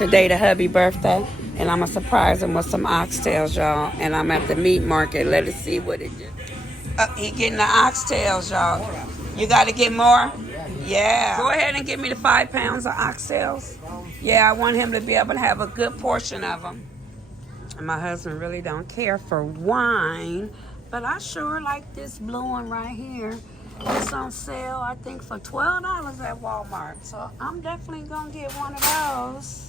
Today the hubby birthday, and I'm going to surprise him with some oxtails, y'all. And I'm at the meat market. Let us see what it is. He getting the oxtails, y'all. You got to get more? Yeah. Go ahead and give me the 5 pounds of oxtails. Yeah, I want him to be able to have a good portion of them. And my husband really don't care for wine, but I sure like this blue one right here. It's on sale, I think, for $12 at Walmart. So I'm definitely going to get one of those.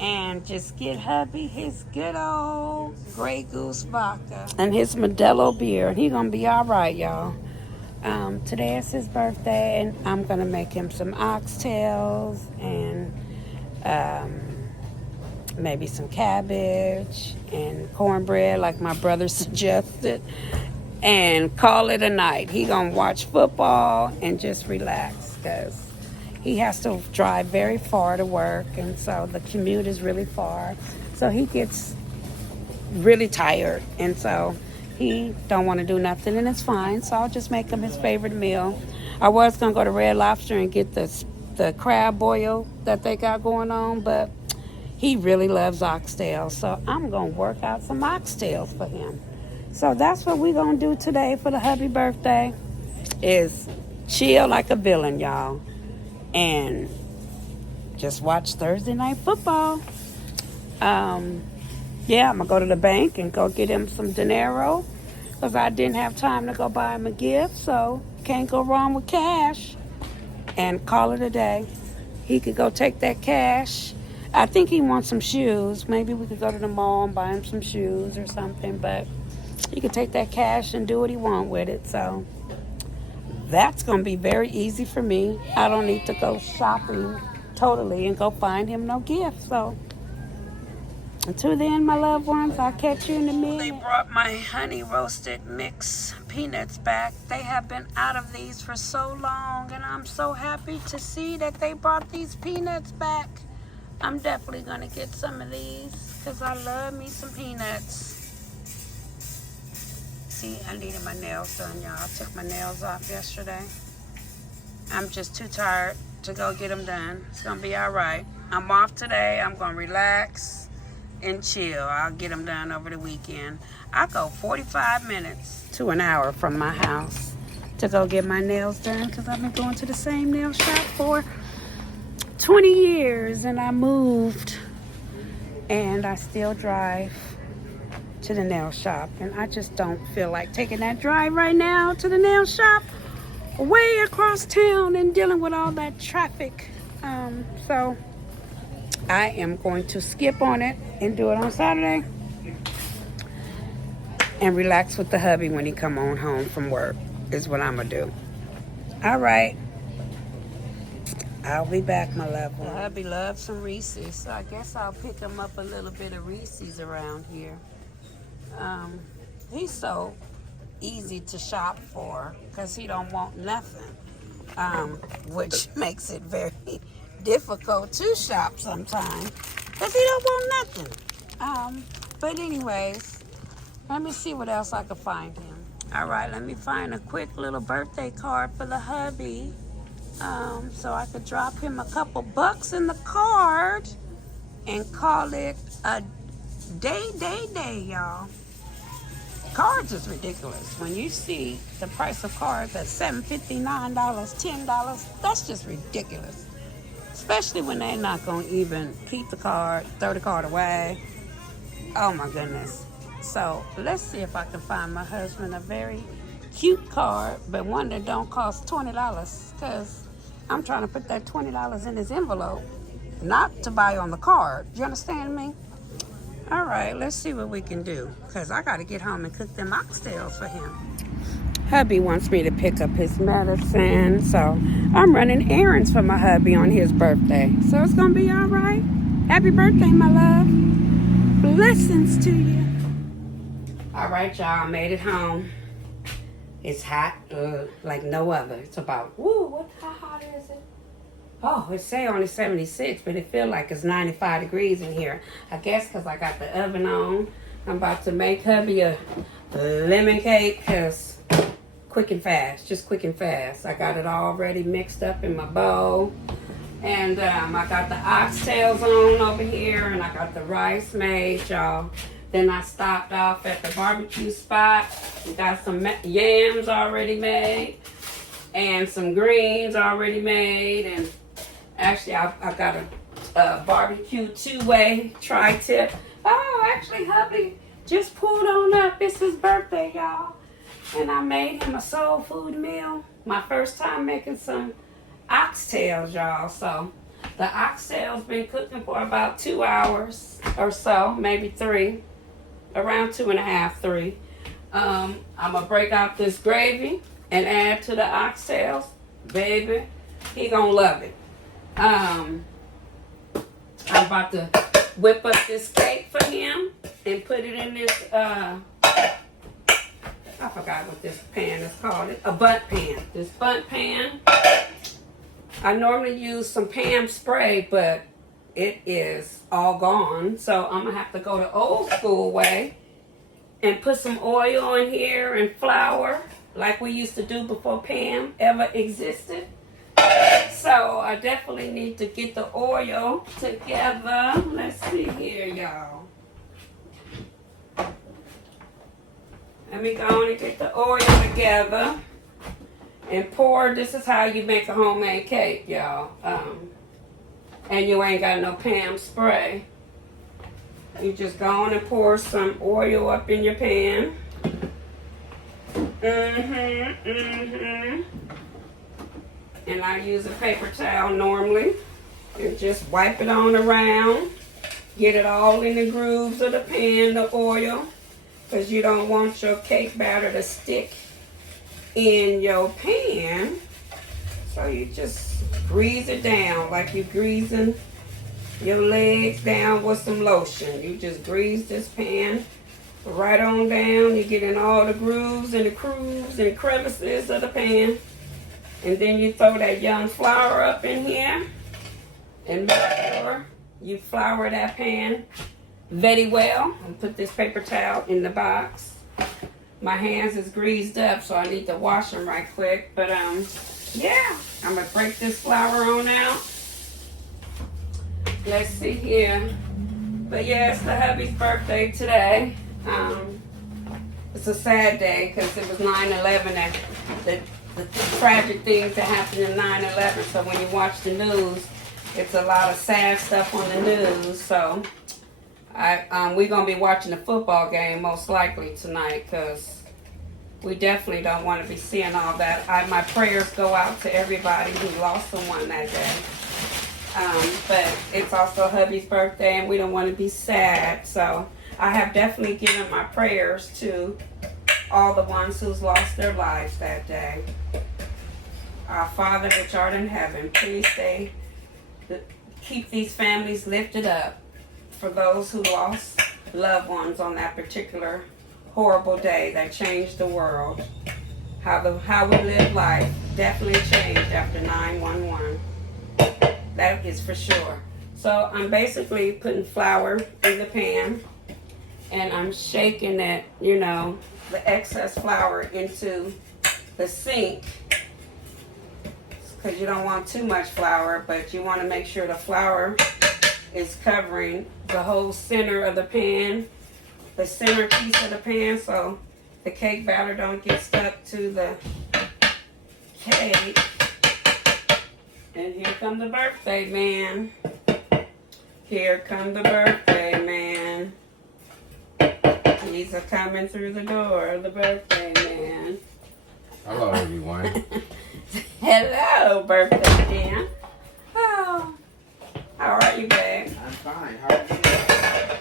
And just get hubby his good old Grey Goose vodka. And his Modelo beer. And he going to be all right, y'all. Today is his birthday, and I'm going to make him some oxtails and maybe some cabbage and cornbread like my brother suggested. And call it a night. He going to watch football and just relax because he has to drive very far to work, and so the commute is really far. So he gets really tired, and so he don't want to do nothing, and it's fine. So I'll just make him his favorite meal. I was going to go to Red Lobster and get the crab boil that they got going on, but he really loves oxtails. So I'm going to work out some oxtails for him. So that's what we're going to do today for the hubby birthday, is chill like a villain, y'all. And just watch Thursday Night Football. Yeah, I'm going to go to the bank and go get him some dinero because I didn't have time to go buy him a gift, so can't go wrong with cash. And call it a day. He could go take that cash. I think he wants some shoes. Maybe we could go to the mall and buy him some shoes or something, but he could take that cash and do what he wants with it, so that's going to be very easy for me. I don't need to go shopping totally and go find him no gift. So until then, my loved ones, I'll catch you in the minute. They brought my honey roasted mix peanuts back. They have been out of these for so long, and I'm so happy to see that they brought these peanuts back. I'm definitely going to get some of these because I love me some peanuts. See, I needed my nails done, y'all. I took my nails off yesterday. I'm just too tired to go get them done. It's going to be all right. I'm off today. I'm going to relax and chill. I'll get them done over the weekend. I go 45 minutes to an hour from my house to go get my nails done because I've been going to the same nail shop for 20 years, and I moved, and I still drive to the nail shop, and I just don't feel like taking that drive right now to the nail shop way across town and dealing with all that traffic. So I am going to skip on it and do it on Saturday and relax with the hubby when he come on home from work is what I'm gonna do. All right, I'll be back, my love one. The hubby loves some Reese's, so I guess I'll pick him up a little bit of Reese's around here. He's so easy to shop for because he don't want nothing, which makes it very difficult to shop sometimes because he don't want nothing. But anyways, let me see what else I can find him. All right, let me find a quick little birthday card for the hubby, so I could drop him a couple bucks in the card and call it a day, y'all. Cards is ridiculous. When you see the price of cards at $7.50, $9, $10, that's just ridiculous. Especially when they're not going to even keep the card, throw the card away. Oh my goodness. So let's see if I can find my husband a very cute card, but one that don't cost $20, because I'm trying to put that $20 in his envelope, not to buy on the card. You understand me? All right, let's see what we can do, because I got to get home and cook them oxtails for him. Hubby wants me to pick up his medicine, so I'm running errands for my hubby on his birthday. So it's going to be all right. Happy birthday, my love. Blessings to you. All right, y'all, I made it home. It's hot like no other. It's about, how hot is it? Oh, it say only 76, but it feel like it's 95 degrees in here. I guess because I got the oven on. I'm about to make hubby a lemon cake because quick and fast, just quick and fast. I got it already mixed up in my bowl. And I got the oxtails on over here, and I got the rice made, y'all. Then I stopped off at the barbecue spot and got some yams already made and some greens already made. And actually, I got a barbecue two-way tri-tip. Oh, actually, hubby just pulled on up. It's his birthday, y'all. And I made him a soul food meal. My first time making some oxtails, y'all. So the oxtails been cooking for about 2 hours or so, maybe 3, around 2.5, 3. I'm gonna break out this gravy and add to the oxtails, baby. He gonna love it. I'm about to whip up this cake for him and put it in this I forgot what this pan is called. A bundt pan. This bundt pan. I normally use some Pam spray, but it is all gone. So I'm going to have to go the old school way and put some oil in here and flour like we used to do before Pam ever existed. So I definitely need to get the oil together. Let's see here, y'all. Let me go on and get the oil together and pour. This is how you make a homemade cake, y'all. And you ain't got no Pam spray. You just go on and pour some oil up in your pan. And I use a paper towel normally. And just wipe it on around. Get it all in the grooves of the pan, the oil. Because you don't want your cake batter to stick in your pan. So you just grease it down like you're greasing your legs down with some lotion. You just grease this pan right on down. You get in all the grooves and the grooves and crevices of the pan. And then you throw that young flour up in here. And make sure you flour that pan very well. And put this paper towel in the box. My hands is greased up, so I need to wash them right quick. But yeah, I'm gonna break this flour on out. Let's see here. But yeah, it's the hubby's birthday today. It's a sad day because it was 9/11 and the tragic things that happened in 9/11. So when you watch the news, it's a lot of sad stuff on the news. So we're going to be watching the football game most likely tonight because we definitely don't want to be seeing all that. My prayers go out to everybody who lost someone that day. But it's also hubby's birthday and we don't want to be sad. So I have definitely given my prayers to all the ones who's lost their lives that day. Our Father which art in heaven, please keep these families lifted up for those who lost loved ones on that particular horrible day that changed the world. How we live life definitely changed after 9/11. That is for sure. So I'm basically putting flour in the pan and I'm shaking it, the excess flour into the sink because you don't want too much flour, but you want to make sure the flour is covering the whole center of the pan, the center piece of the pan, so the cake batter don't get stuck to the cake. And here come the birthday man. Here come the birthday man. He's coming through the door, the birthday man. Hello, everyone. Hello, birthday man. Oh, how are you, babe? I'm fine. How are you?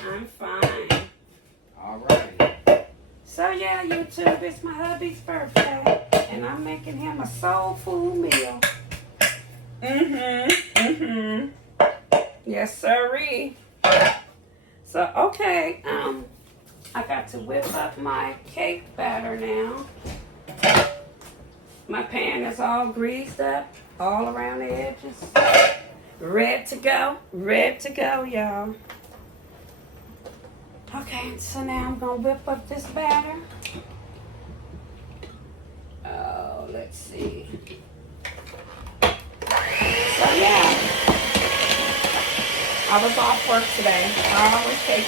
I'm fine. All right. So yeah, YouTube, it's my hubby's birthday, and I'm making him a soul food meal. Yes, sirree. So okay, I got to whip up my cake batter now. My pan is all greased up, all around the edges. Red to go, y'all. Okay, so now I'm gonna whip up this batter. Oh, let's see. So yeah, I was off work today. I always take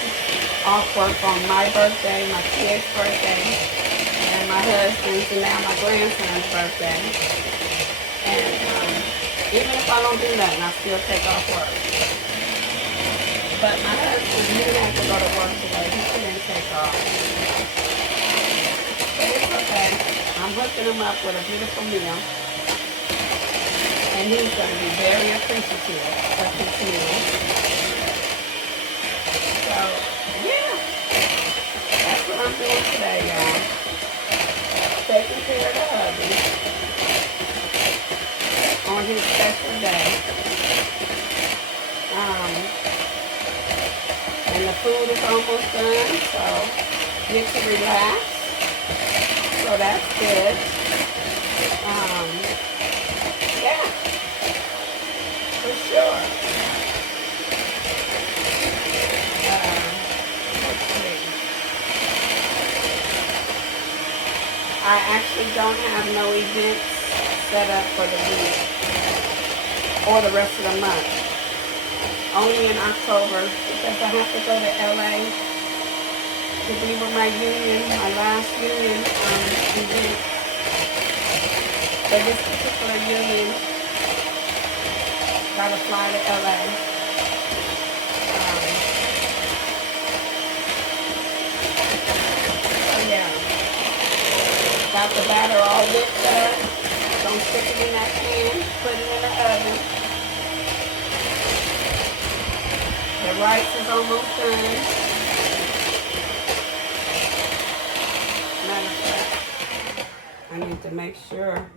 off work on my birthday, my kid's birthday, and my husband's, and now my grandson's birthday. And even if I don't do nothing, I still take off work. But my husband, he didn't have to go to work today. He couldn't take off. But it's okay. I'm hooking him up with a beautiful meal. And he's going to be very appreciative of his meal. So, yeah. That's what I'm doing today, y'all. Taking care of the hubby on his special day. And the food is almost done, so get to relax. So that's good. Yeah, for sure. Let's see. I actually don't have no events set up for the week or the rest of the month. Only in October, because I have to go to LA to be with my union, my last union event. But this particular union, gotta fly to LA. So yeah, got the batter all whipped up. Don't stick it in that pan, put it in the oven. The rice is almost done. Matter of fact, I need to make sure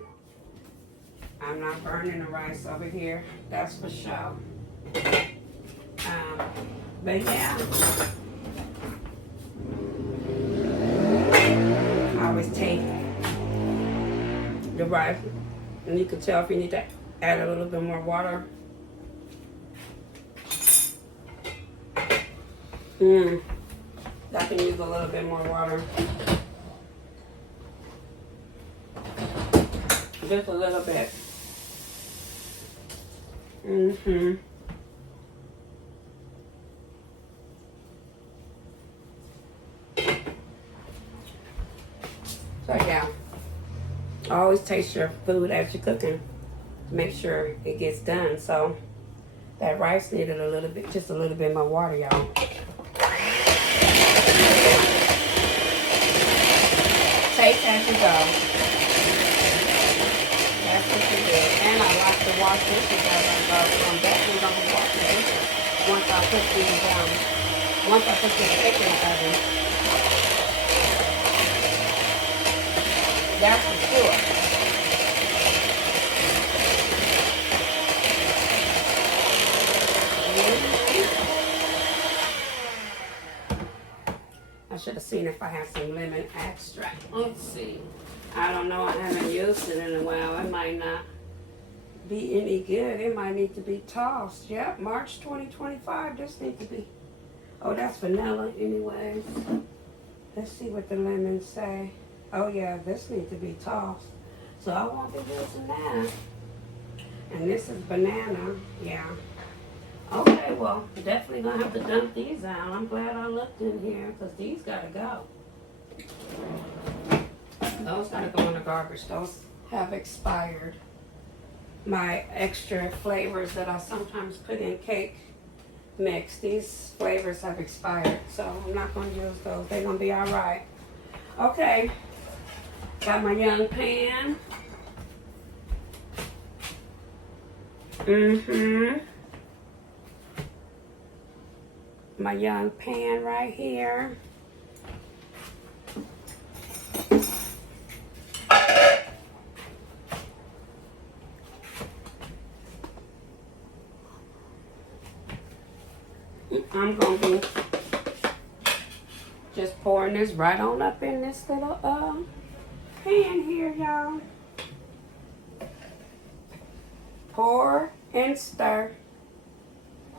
I'm not burning the rice over here. That's for sure. But yeah, I always take the rice, and you can tell if you need to add a little bit more water. I can use a little bit more water. Just a little bit. So yeah, always taste your food as you're cooking to make sure it gets done. So that rice needed a little bit, just a little bit more water, y'all. Taste as you go. That's what you do. And I like to wash dishes as I go. So I'm definitely going to be washing dishes once I put this steak in the oven. That's for sure. I should have seen if I had some lemon extract. Let's see. I don't know. I haven't used it in a while. It might not be any good. It might need to be tossed. Yep, March 2025. This needs to be. Oh, that's vanilla anyways. Let's see what the lemons say. Oh yeah, this needs to be tossed. So I won't be using that. And this is banana. Yeah. Okay, well, definitely gonna have to dump these out. I'm glad I looked in here because these gotta go. Those gotta go in the garbage. Those have expired. My extra flavors that I sometimes put in cake mix, these flavors have expired. So I'm not gonna use those. They're gonna be all right. Okay, got my young pan. My young pan right here. I'm gonna be just pouring this right on up in this little pan here, y'all. Pour and stir.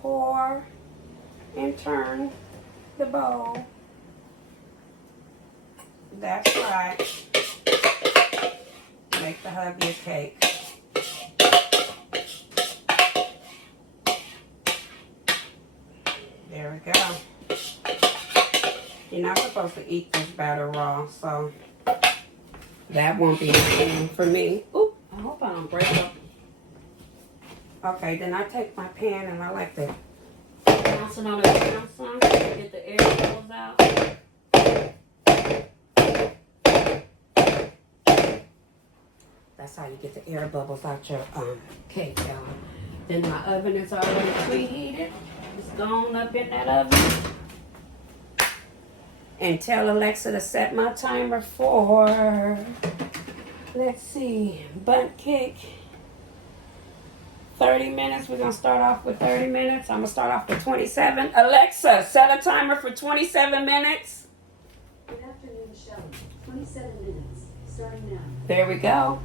Pour and turn the bowl. That's right. Make the hubby a cake. There we go. You're not supposed to eat this batter raw, so that won't be anything for me. Oop, I hope I don't break up. Okay, then I take my pan and I like to bounce it on the ground some to get the air bubbles out. That's how you get the air bubbles out your cake, y'all. Then my oven is already preheated. It's gone up in that oven. And tell Alexa to set my timer for, let's see, bundt cake. 30 minutes. We're going to start off with 30 minutes. I'm going to start off with 27. Alexa, set a timer for 27 minutes. Good afternoon, Shelley. 27 minutes, starting now. There we go.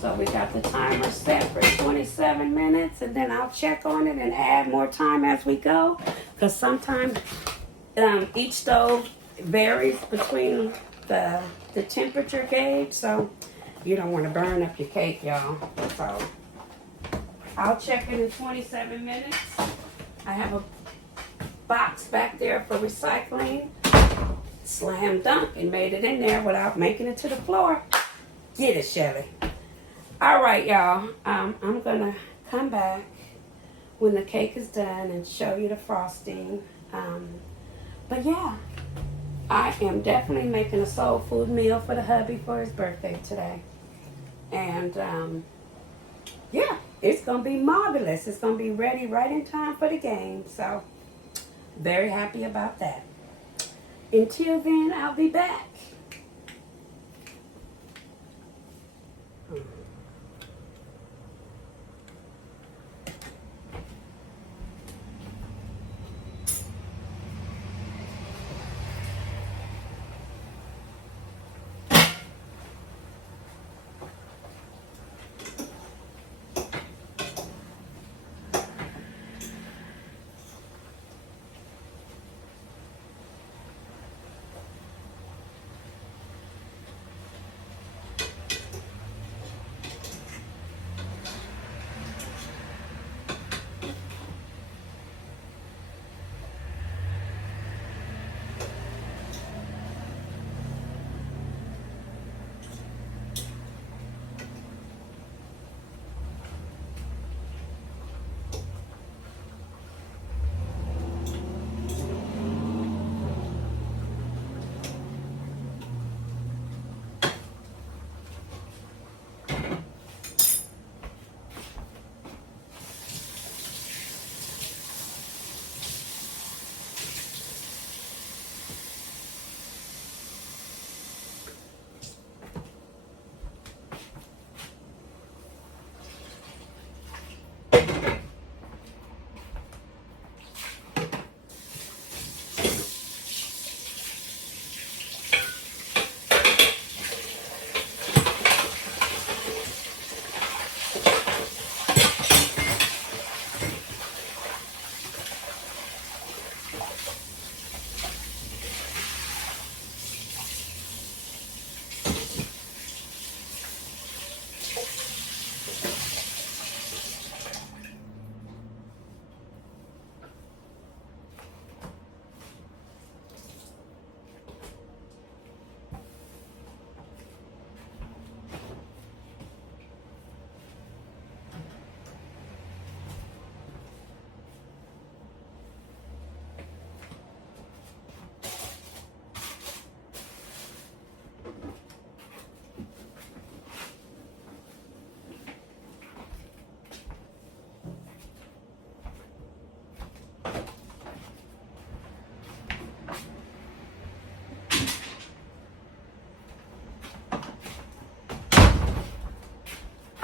So we got the timer set for 27 minutes, and then I'll check on it and add more time as we go. Because sometimes each stove varies between the temperature gauge, so you don't want to burn up your cake, y'all. So I'll check in 27 minutes. I have a box back there for recycling. Slam dunk and made it in there without making it to the floor. Get it, Shelly. All right, y'all. I'm gonna come back when the cake is done and show you the frosting. But yeah, I am definitely making a soul food meal for the hubby for his birthday today. And yeah, it's gonna be marvelous. It's gonna be ready right in time for the game. So very happy about that. Until then, I'll be back.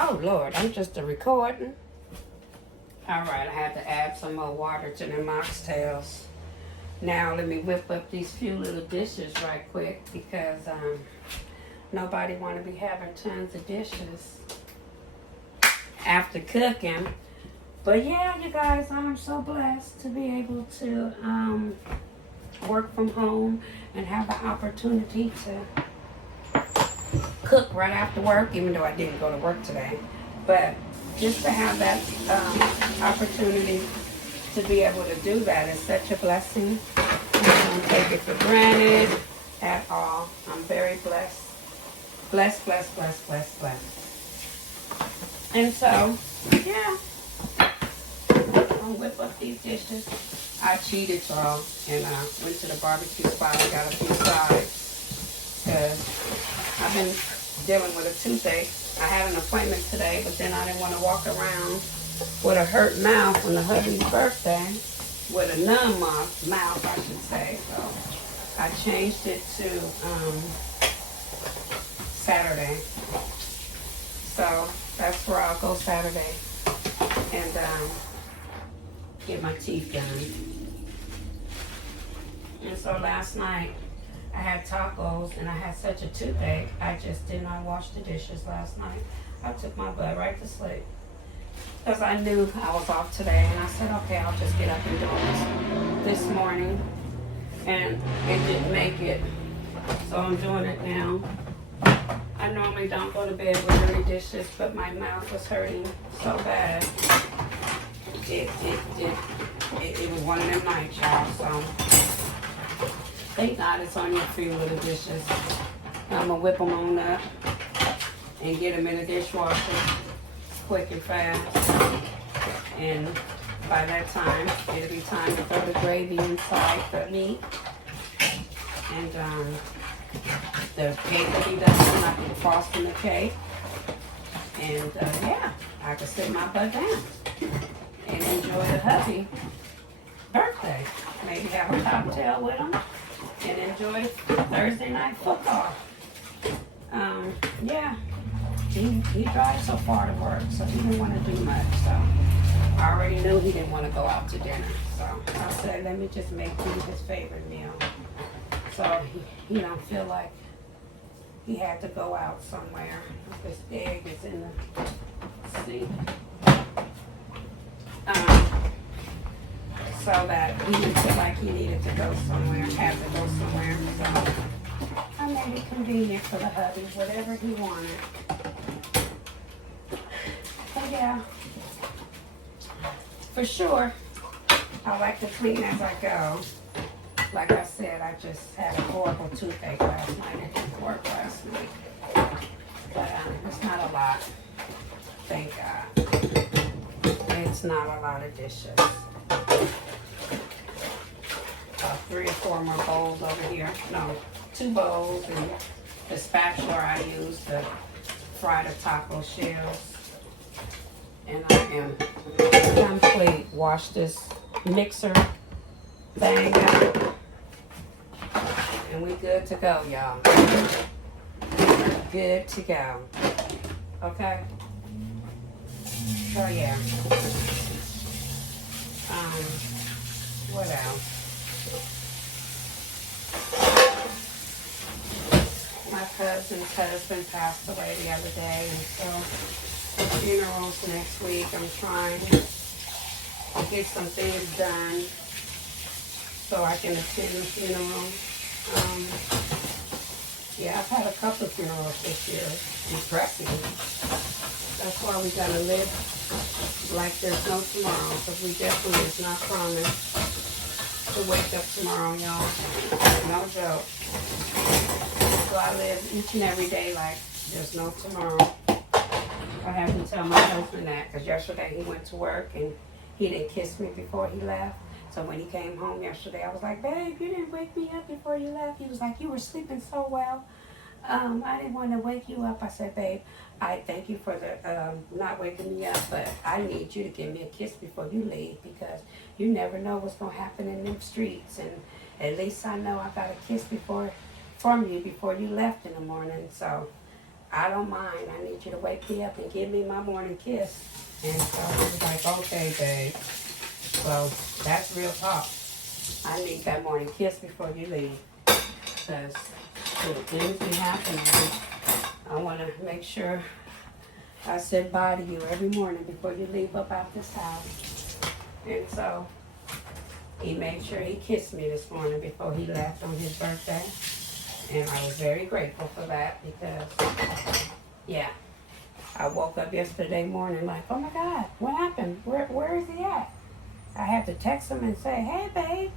Oh Lord, I'm just a recording. All right, I had to add some more water to them oxtails. Now let me whip up these few little dishes right quick because nobody want to be having tons of dishes after cooking. But yeah, you guys, I'm so blessed to be able to work from home and have the opportunity to cook right after work, even though I didn't go to work today. But just to have that opportunity to be able to do that is such a blessing. I don't take it for granted at all. I'm very blessed. Blessed, blessed, blessed, blessed, blessed. And so, yeah, I'll whip up these dishes. I cheated, y'all, and went to the barbecue spot and got a few sides. Because I've been dealing with a toothache. I had an appointment today, but then I didn't want to walk around with a hurt mouth on the hubby's birthday. With a numb mouth, I should say. So I changed it to Saturday. So that's where I'll go Saturday and get my teeth done. And so last night I had tacos and I had such a toothache, I just did not wash the dishes last night. I took my butt right to sleep because I knew I was off today, and I said, okay, I'll just get up and do this morning, and it didn't make it, so I'm doing it now. I normally don't go to bed with dirty dishes, but my mouth was hurting so bad. It was one of them nights, y'all, so thank God it's only a few little dishes. I'm gonna whip them on up and get them in the dishwasher quick and fast. And by that time, it'll be time to throw the gravy inside the meat. And the cake will be done. I can frost in the cake. And yeah, I can sit my butt down and enjoy the hubby birthday. Maybe have a cocktail with him and enjoy Thursday night football. Yeah, he drives so far to work, so he didn't want to do much. So I already knew he didn't want to go out to dinner. So I said, let me just make him his favorite meal. So he don't feel like he had to go out somewhere. This egg is in the sink. So that he didn't feel like he needed to go somewhere, had to go somewhere. So I made it convenient for the hubby, whatever he wanted. But yeah, for sure, I like to clean as I go. Like I said, I just had a horrible toothache last night. It didn't work last night. But it's not a lot. Thank God. It's not a lot of dishes. 3 or 4 more bowls over here. No, 2 bowls and the spatula I use to fry the taco shells. And I am complete. Wash this mixer thing out. And we good to go, y'all. Good to go. Okay? So yeah. What else? My cousin's husband passed away the other day, and so the funeral's next week. I'm trying to get some things done so I can attend the funeral. Yeah, I've had a couple of funerals this year. Depressing. That's why we gotta live like there's no tomorrow, because we definitely is not promised to wake up tomorrow, y'all. No joke. So I live each and every day like there's no tomorrow. I have to tell my husband that, because yesterday he went to work and he didn't kiss me before he left. So when he came home yesterday, I was like, babe, you didn't wake me up before you left. He was like, you were sleeping so well. I didn't want to wake you up. I said, babe, I thank you for the not waking me up, but I need you to give me a kiss before you leave, because you never know what's going to happen in them streets. And at least I know I got a kiss from you before you left in the morning. So I don't mind. I need you to wake me up and give me my morning kiss. And so he was like, okay, babe. So that's real talk. I need that morning kiss before you leave, because things be happening. I want to make sure I say bye to you every morning before you leave up out this house. And so he made sure he kissed me this morning before he left on his birthday. And I was very grateful for that, because, yeah, I woke up yesterday morning like, oh my God, what happened? Where is he at? I had to text him and say, hey, babe,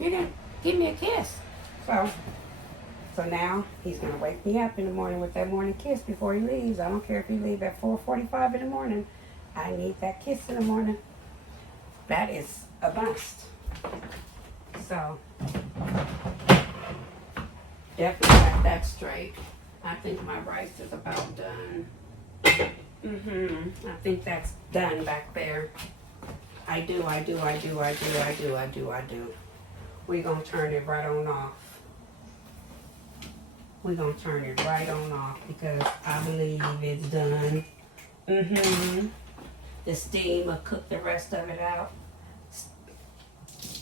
you didn't give me a kiss. So now he's going to wake me up in the morning with that morning kiss before he leaves. I don't care if he leaves at 4:45 in the morning. I need that kiss in the morning. That is a must. So, definitely got that straight. I think my rice is about done. I think that's done back there. I do. We're going to turn it right on off. We're going to turn it right on off because I believe it's done. The steam will cook the rest of it out.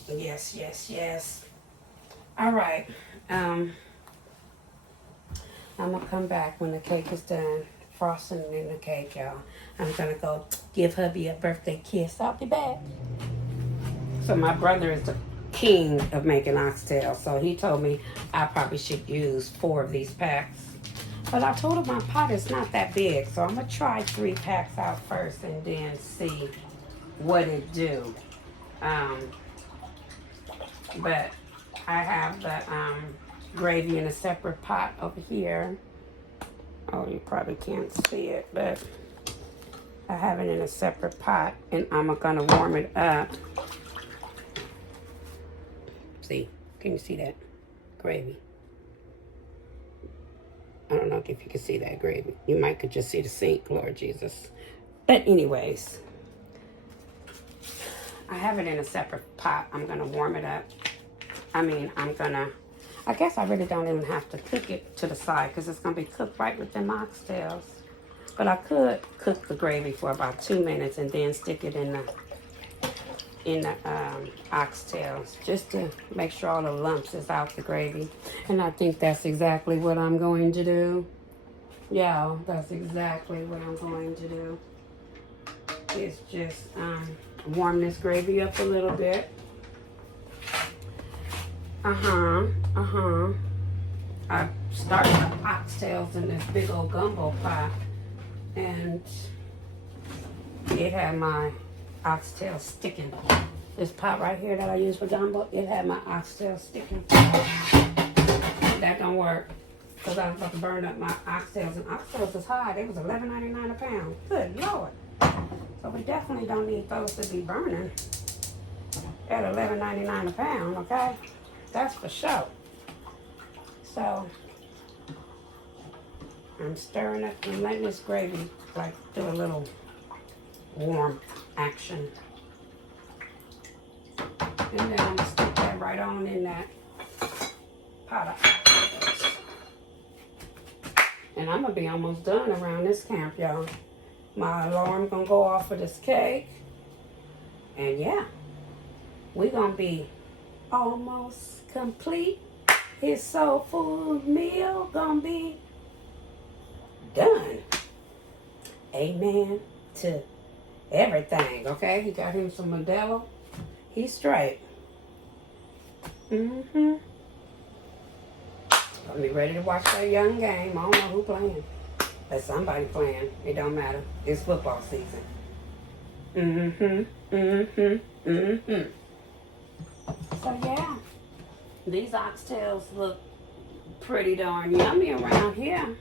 Yes. All right. I'm going to come back when the cake is done. Frosting in the cake, y'all. I'm going to go give hubby a birthday kiss. I'll be back. So my brother is the king of making oxtails. So he told me I probably should use 4 of these packs. But I told him my pot is not that big. So I'm going to try 3 packs out first and then see what it do. But I have the gravy in a separate pot over here. Oh, you probably can't see it, but I have it in a separate pot, and I'm gonna warm it up. See, can you see that gravy? I don't know if you can see that gravy. You might could just see the sink, Lord Jesus. But anyways, I have it in a separate pot. I'm gonna warm it up. I guess I really don't even have to cook it to the side because it's going to be cooked right with them oxtails. But I could cook the gravy for about 2 minutes and then stick it in the oxtails just to make sure all the lumps is out the gravy. And I think that's exactly what I'm going to do. Yeah, that's exactly what I'm going to do. It's just warm this gravy up a little bit. I started the oxtails in this big old gumbo pot, and it had my oxtails sticking. This pot right here that I use for gumbo, it had my oxtails sticking. That don't work, because I was about to burn up my oxtails, and oxtails is high. They was $11.99 a pound. Good Lord. So we definitely don't need those to be burning at $11.99 a pound, okay? That's for sure. So I'm stirring up and letting this gravy like do a little warm action. And then I'm gonna stick that right on in that pot of oxtails. And I'm gonna be almost done around this camp, y'all. My alarm gonna go off for this cake. And yeah, we gonna be almost complete. His soulful meal gonna be done. Amen to everything, okay? He got him some Modelo. He's straight. Gonna be ready to watch that young game. I don't know who playing. But somebody playing. It don't matter. It's football season. So yeah. These oxtails look pretty darn yummy around here.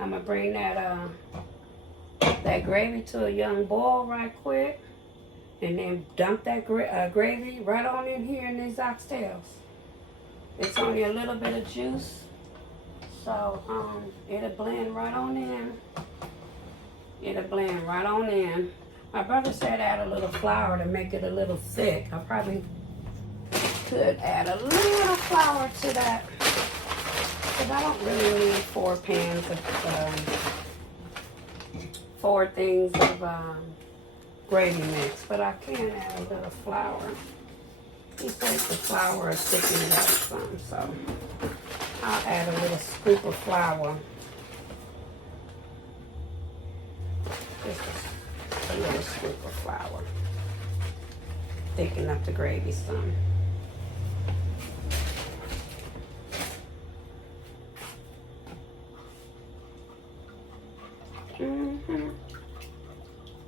I'm gonna bring that gravy to a young boil right quick, and then dump that gravy right on in here in these oxtails. It's only a little bit of juice, so it'll blend right on in. It'll blend right on in. My brother said add a little flour to make it a little thick. I probably could add a little flour to that, because I don't really need 4 pans of 4 things of gravy mix, but I can add a little flour. He says the flour is thickening it up some, so I'll add a little scoop of flour. Just a little scoop of flour. Thicken up the gravy some.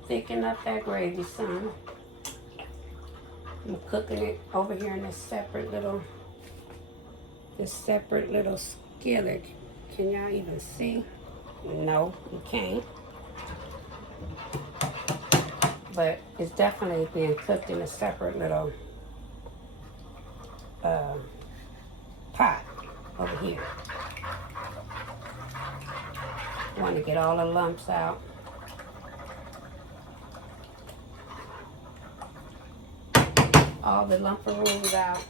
Thicken up that gravy some. I'm cooking it over here in this separate little skillet. Can y'all even see? No, you can't. But it's definitely being cooked in a separate little pot over here. Want to get all the lumps out. All the lumperoos out.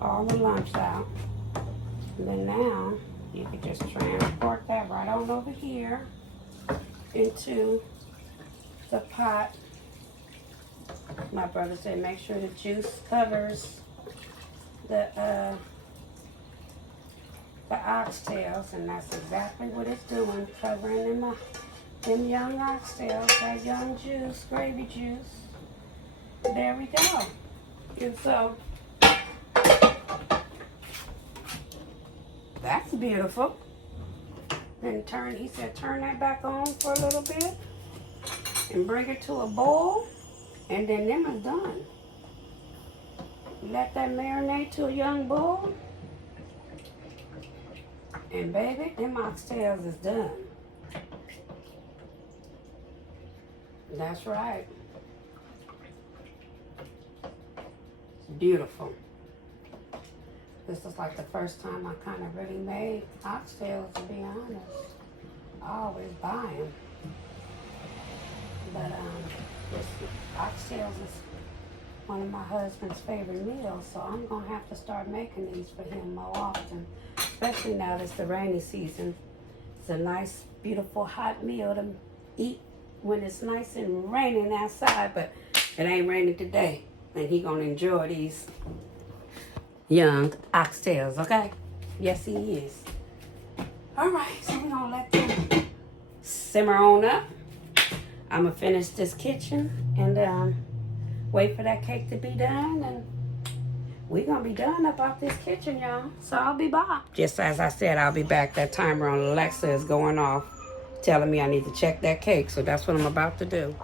All the lumps out. And then now you can just transport that right on over here into the pot. My brother said make sure the juice covers the oxtails, and that's exactly what it's doing, covering them young oxtails, that young juice, gravy juice. There we go. And so that's beautiful. Then he said turn that back on for a little bit and bring it to a boil, and then them is done. Let that marinate to a young boil, and baby, them oxtails is done. That's right. It's beautiful. This is like the first time I kind of really made oxtails, to be honest. I always buy them. But this oxtails is one of my husband's favorite meals, so I'm going to have to start making these for him more often. Especially now that it's the rainy season. It's a nice, beautiful, hot meal to eat when it's nice and raining outside, but it ain't raining today. And he going to enjoy these young oxtails, okay? Yes, he is. All right, so we're going to let them simmer on up. I'm going to finish this kitchen and wait for that cake to be done, and we're going to be done about this kitchen, y'all. So I'll be back. Just as I said, I'll be back. That timer on Alexa is going off, telling me I need to check that cake, so that's what I'm about to do.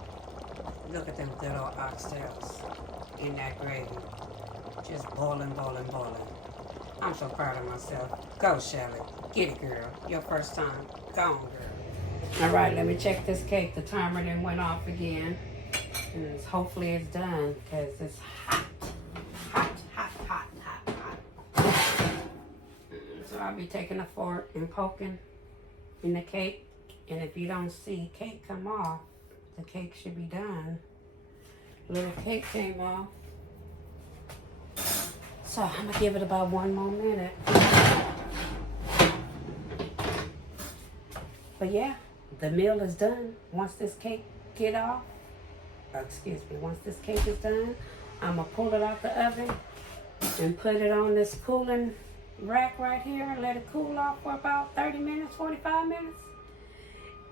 Look at them good old oxtails in that gravy. Just boiling, boiling, boiling. I'm so proud of myself. Go, Shelly. Get it, girl. Your first time. Go on, girl. All right, let me check this cake. The timer then went off again. And hopefully it's done, because it's hot. Hot, hot, hot, hot, hot. So I'll be taking a fork and poking in the cake. And if you don't see cake come off, the cake should be done. Little cake came off. So I'm gonna give it about 1 more minute. But yeah, the meal is done. Once this cake get off, once this cake is done, I'm gonna pull it out the oven and put it on this cooling rack right here and let it cool off for about 30 minutes, 45 minutes.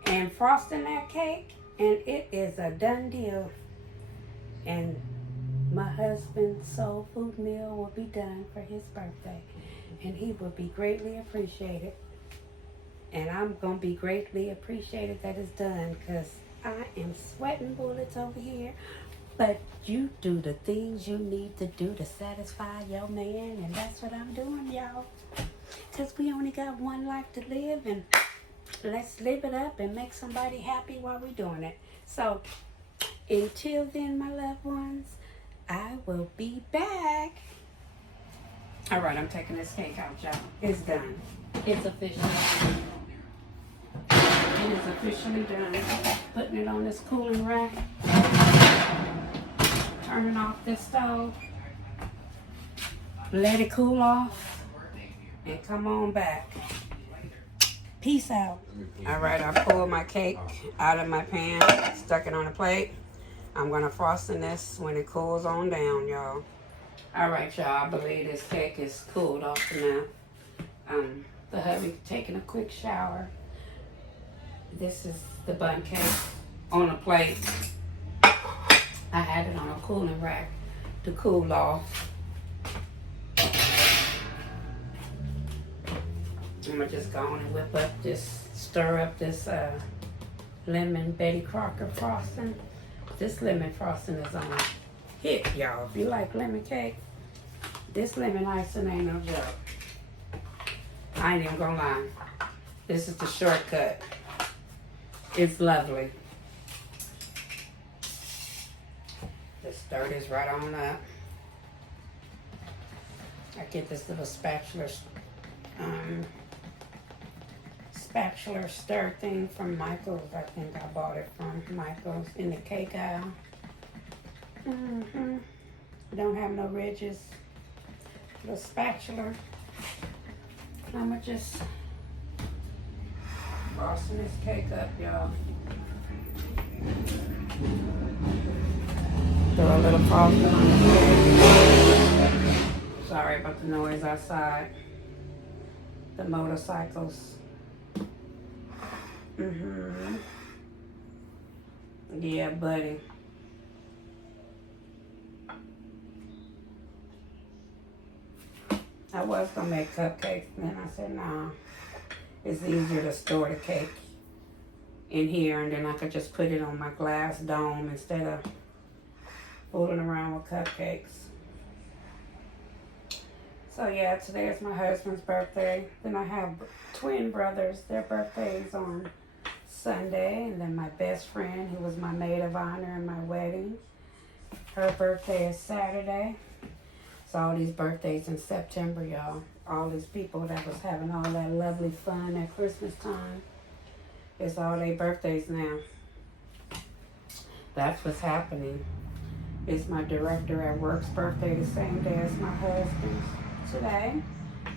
And frosting that cake, and it is a done deal. And my husband's soul food meal will be done for his birthday, and he will be greatly appreciated. And I'm going to be greatly appreciated that it's done, because I am sweating bullets over here. But you do the things you need to do to satisfy your man, and that's what I'm doing, y'all. Because we only got one life to live, and let's live it up and make somebody happy while we're doing it. So until then, my loved ones, I will be back. All right, I'm taking this cake out, y'all. It's done. It's official. It is officially done. Putting it on this cooling rack. Turning off this stove. Let it cool off. And come on back. Peace out. All right, I pulled my cake out of my pan. Stuck it on a plate. I'm going to frosting this when it cools on down, y'all. All right, y'all. I believe this cake is cooled off enough. The hubby taking a quick shower. This is the bun cake on a plate. I had it on a cooling rack to cool off. I'm going to just go on and whip up this stir up this lemon Betty Crocker frosting. This lemon frosting is on hit, y'all. If you like lemon cake, this lemon icing ain't no joke. I ain't even gonna lie. This is the shortcut. It's lovely. Just stir this right on up. I get this little spatula stir thing from Michael's. I think I bought it from Michael's in the cake aisle. Don't have no ridges. The spatula. I'ma just frosting this cake up, y'all. Throw a little frosting on the cake. Sorry about the noise outside. The motorcycles. Yeah, buddy. I was gonna make cupcakes, and then I said, nah, it's easier to store the cake in here, and then I could just put it on my glass dome instead of fooling around with cupcakes. So yeah, today is my husband's birthday. Then I have twin brothers. Their birthdays on Sunday, and then my best friend, who was my maid of honor in my wedding, her birthday is Saturday. So all these birthdays in September, y'all. All these people that was having all that lovely fun at Christmas time, it's all their birthdays now. That's what's happening. It's my director at work's birthday the same day as my husband's today.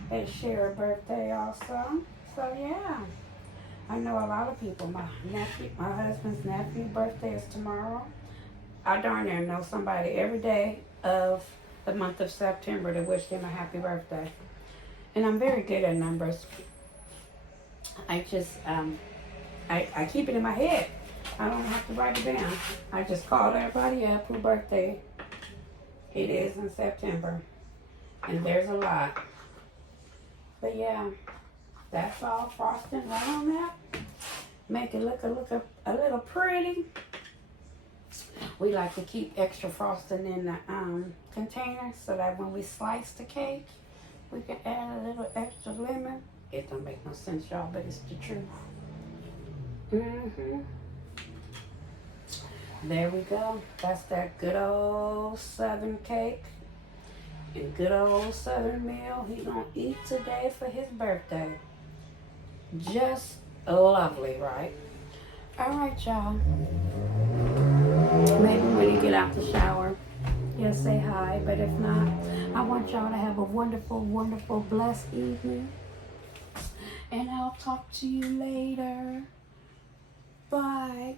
They share a birthday also. So yeah, I know a lot of people. My husband's nephew's birthday is tomorrow. I darn near know somebody every day of the month of September to wish him a happy birthday. And I'm very good at numbers. I just, I keep it in my head. I don't have to write it down. I just call everybody up whose birthday it is in September. And there's a lot. But yeah, that's all frosting right on that. Make it look a little pretty. We like to keep extra frosting in the container so that when we slice the cake, we can add a little extra lemon. It don't make no sense, y'all, but it's the truth. There we go. That's that good old Southern cake and good old Southern meal he gonna eat today for his birthday. Just lovely, right? All right, y'all. Maybe when you get out the shower, you'll say hi, but if not, I want y'all to have a wonderful, wonderful, blessed evening. And I'll talk to you later. Bye.